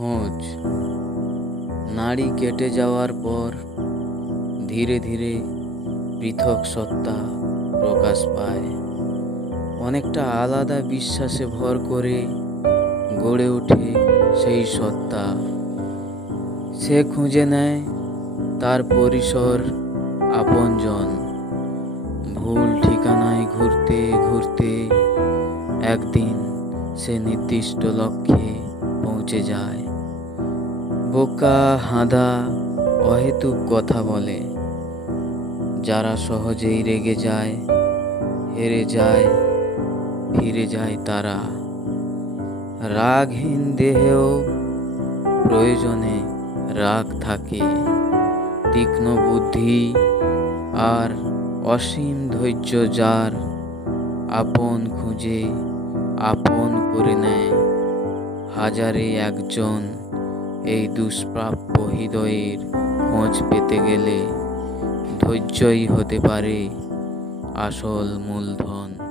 খোঁজ। নাড়ি কেটে যাওয়ার পর ধীরে ধীরে পৃথক সত্তা প্রকাশ পায়। অনেকটা আলাদা বিশ্বাসে ভর করে গড়ে ওঠে সেই সত্তা। সে খুঁজে নেয় তার পরিসর, আপনজন। ভুল ঠিকানায় ঘুরতে ঘুরতে একদিন সে নির্দিষ্ট লক্ষ্যে পৌঁছে যায়। বোকা, হাঁদা, অহেতুক কথা বলে যারা সহজেই রেগে যায়, হেরে যায়, ফিরে যায় তারা। রাগহীন দেহেও প্রয়োজনে রাগ থাকে। তীক্ষ্ণ বুদ্ধি আর অসীম ধৈর্য যার, আপন খুঁজে আপন করে নেয়। হাজারে একজন এই দুষ্প্রাপ্য হৃদয়ের খোঁজ পেতে গেলে ধৈর্যই হতে পারে আসল মূলধন।